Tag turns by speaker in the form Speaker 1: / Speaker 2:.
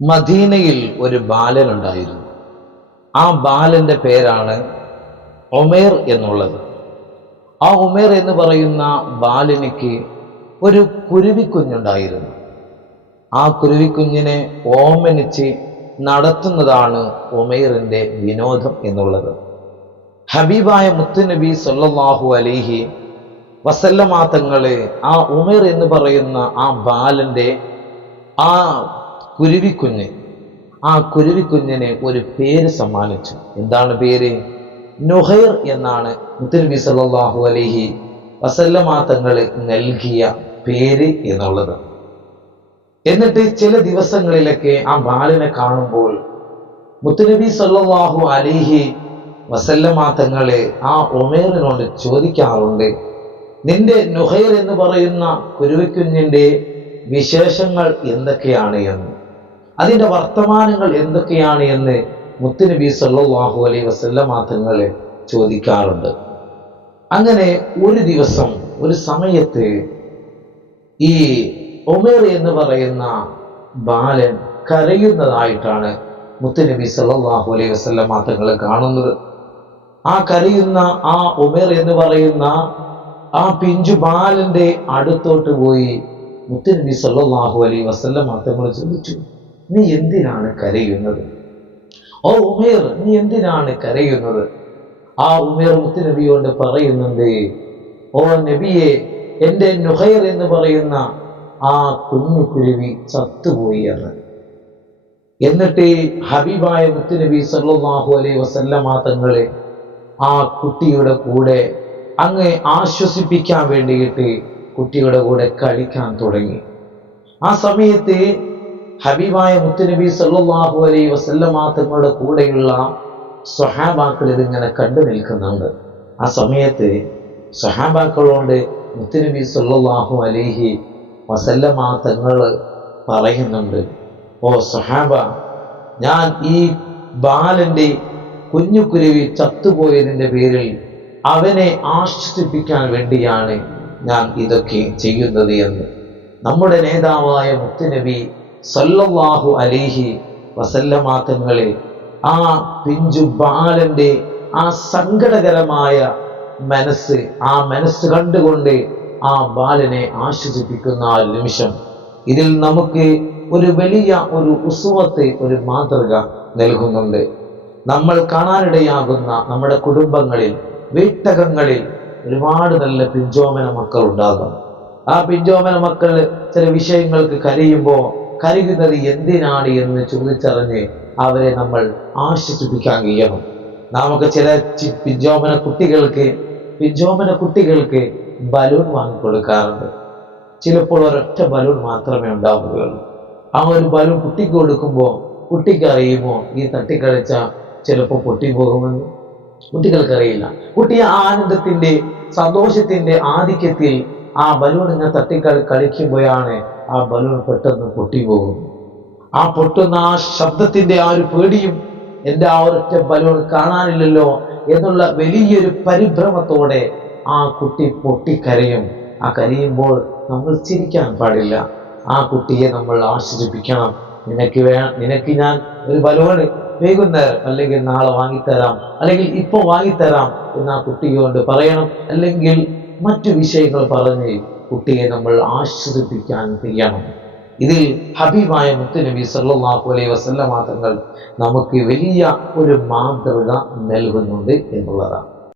Speaker 1: മദീനയിൽ ഒരു ബാലൻ ഉണ്ടായിരുന്നു. ആ ബാലന്റെ പേരാണ് ഒമേർ എന്നുള്ളത്. ആ ഉമേർ എന്ന് പറയുന്ന ബാലനിക്ക് ഒരു കുരുവിക്കുഞ്ഞുണ്ടായിരുന്നു. ആ കുരുവിക്കുഞ്ഞിനെ ഓമനിച്ച് നടത്തുന്നതാണ് ഒമേറിന്റെ വിനോദം എന്നുള്ളത്. ഹബീബായ മുത്തുനബി സൊല്ലാഹു അലിഹി വസല്ലമാ തങ്ങൾ ആ ഉമേർ എന്ന് പറയുന്ന ആ ബാലന്റെ ആ കുരുവിക്കുഞ്ഞ്. ആ കുരുവിക്കുഞ്ഞിനെ ഒരു പേര് സമ്മാനിച്ചു. എന്താണ് പേര്? നുഹൈർ എന്നാണ് മുത്തുനബി സല്ലല്ലാഹു അലൈഹി വസല്ലമാതങ്ങൾ നൽകിയ പേര് എന്നുള്ളത്. എന്നിട്ട് ചില ദിവസങ്ങളിലൊക്കെ ആ ബാലനെ കാണുമ്പോൾ മുത്തുനബി സല്ലാഹു അലിഹി വസല്ലമാതങ്ങളെ ആ ഉമേറിനോട് ചോദിക്കാറുണ്ട് നിന്റെ നുഹൈർ എന്ന് പറയുന്ന കുരുവിക്കുഞ്ഞിന്റെ വിശേഷങ്ങൾ എന്തൊക്കെയാണ്? എന്ന്. അതിന്റെ വർത്തമാനങ്ങൾ എന്തൊക്കെയാണ് എന്ന് മുത്തുനബി സല്ലല്ലാഹു അലൈഹി വസല്ലമാ തങ്ങളെ ചോദിക്കാറുണ്ട്. അങ്ങനെ ഒരു ദിവസം ഒരു സമയത്ത് ഈ ഒമേർ എന്ന് പറയുന്ന ബാലൻ കരയുന്നതായിട്ടാണ് മുത്തുനബി സല്ലല്ലാഹു അലൈഹി വസല്ലമ തങ്ങൾ കാണുന്നത്. ആ കരയുന്ന ആ ഉമേർ എന്ന് പറയുന്ന ആ പിഞ്ചു ബാലന്റെ അടുത്തോട്ട് പോയി മുത്തുനബി സല്ലല്ലാഹു അലൈഹി വസല്ലമ തങ്ങൾ ചോദിച്ചു. നീ എന്തിനാണ് കരയുന്നത്? ഓ ഉമേർ നീ എന്തിനാണ് കരയുന്നത്? ആ ഉമേർ മുത്തുനബിയോട് പറയുന്നുണ്ട് ഓ നബിയെ എന്റെ നുഹൈർ എന്ന് പറയുന്ന ആ കുഞ്ഞു കുരുവി ചത്തുപോയി എന്ന്. എന്നിട്ട് ഹബീബായ മുത്തുനബി സല്ലാഹു അലൈ വസല്ലമ തങ്ങളെ ആ കുട്ടിയുടെ കൂടെ അങ്ങ് ആശ്വസിപ്പിക്കാൻ വേണ്ടിയിട്ട് കുട്ടിയുടെ കൂടെ കളിക്കാൻ തുടങ്ങി. ആ സമയത്ത് ഹബീബായ മുത്തുനബി സല്ലല്ലാഹു അലൈഹി വസല്ലമ തങ്ങളുടെ കൂടെയുള്ള സ്വഹാബാക്കൾ ഇതിങ്ങനെ കണ്ടു നിൽക്കുന്നുണ്ട്. ആ സമയത്ത് സ്വഹാബാക്കളോട് മുത്തുനബി സല്ലല്ലാഹു അലൈഹി വസല്ലമ തങ്ങൾ പറയുന്നുണ്ട് ഓ സ്വഹാബ ഞാൻ ഈ ബാലന്റെ കുഞ്ഞുകുരുവി ചത്തുപോയതിന്റെ പേരിൽ അവനെ ആശ്വസിപ്പിക്കാൻ വേണ്ടിയാണ് ഞാൻ ഇതൊക്കെ ചെയ്യുന്നത് എന്ന്. നമ്മുടെ നേതാവായ മുത്തുനബി സല്ലല്ലാഹു അലൈഹി വസല്ലമാക്കങ്ങളെ ആ പിഞ്ചു ബാലന്റെ ആ സങ്കടകരമായ മനസ്സ് ആ മനസ്സ് കണ്ടുകൊണ്ട് ആ ബാലനെ ആശ്വസിപ്പിക്കുന്ന ആ നിമിഷം ഇതിൽ നമുക്ക് ഒരു വലിയ ഒരു ഉസുവത്തെ ഒരു മാതൃക നൽകുന്നുണ്ട്. നമ്മൾ കാണാനിടയാകുന്ന നമ്മുടെ കുടുംബങ്ങളിൽ വീട്ടകങ്ങളിൽ ഒരുപാട് നല്ല പിഞ്ചോമന മക്കൾ ഉണ്ടാകും. ആ പിഞ്ചോമന മക്കൾ ചില വിഷയങ്ങൾക്ക് കരയുമ്പോൾ കരയുന്നത് എന്തിനാണ് എന്ന് ചോദിച്ചറിഞ്ഞ് അവരെ നമ്മൾ ആശ്വസിപ്പിക്കാൻ കഴിയണം. നമുക്ക് ചില പിഞ്ചോമന കുട്ടികൾക്ക് പിഞ്ചോമന കുട്ടികൾക്ക് ബലൂൺ വാങ്ങിക്കൊടുക്കാറുണ്ട്. ചിലപ്പോൾ ഒരൊറ്റ ബലൂൺ മാത്രമേ ഉണ്ടാവുകയുള്ളൂ. ആ ഒരു ബലൂൺ കുട്ടിക്ക് കൊടുക്കുമ്പോൾ കുട്ടിക്ക് അറിയുമോ? ഈ തട്ടിക്കളിച്ച ചിലപ്പോൾ പൊട്ടിപ്പോകുമെന്ന് കുട്ടികൾക്കറിയില്ല. കുട്ടി ആ ആനന്ദത്തിന്റെ സന്തോഷത്തിന്റെ ആധിക്യത്തിൽ ആ ബലൂൺ ഇങ്ങനെ തട്ടിക്കളി കളിക്കുമ്പോഴാണ് ആ ബലൂൺ പെട്ടെന്ന് പൊട്ടിപ്പോകും. ആ പൊട്ടുന്ന ആ ശബ്ദത്തിന്റെ ആ ഒരു പേടിയും എന്റെ ആ ഒരൊറ്റ ബലൂൺ കാണാനില്ലല്ലോ എന്നുള്ള വലിയൊരു പരിഭ്രമത്തോടെ ആ കുട്ടി പൊട്ടിക്കരയും. ആ കരയുമ്പോൾ നമ്മൾ ചിരിക്കാൻ പാടില്ല. ആ കുട്ടിയെ നമ്മൾ ആശ്വസിപ്പിക്കണം. നിനക്ക് വേ നിനക്ക് ഞാൻ ഒരു ബലൂണ് വൈകുന്നേരം അല്ലെങ്കിൽ നാളെ വാങ്ങിത്തരാം. അല്ലെങ്കിൽ ഇപ്പോൾ വാങ്ങിത്തരാം എന്ന് ആ കുട്ടിയോട് പറയണം. അല്ലെങ്കിൽ മറ്റു വിഷയങ്ങൾ പറഞ്ഞ് കുട്ടിയെ നമ്മൾ ആശ്വസിപ്പിക്കാൻ കഴിയണം ഇതിൽ ഹബീബായ മുത്തുനബി സല്ലല്ലാഹു അലൈഹി വസല്ലമ തങ്ങൾ നമുക്ക് വലിയ ഒരു മാതൃക നൽകുന്നുണ്ട് എന്നുള്ളതാണ്.